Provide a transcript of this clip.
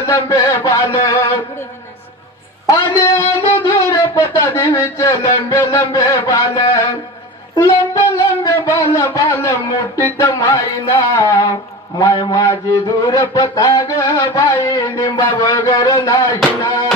लंबे बाल आणि दूर पता देवीचे लंबे लंबे बाल लंबे लंबे बाल बाल मुठीत माईना माय माझी दूर पता ग बाई लिंबा वगैरे नाही ना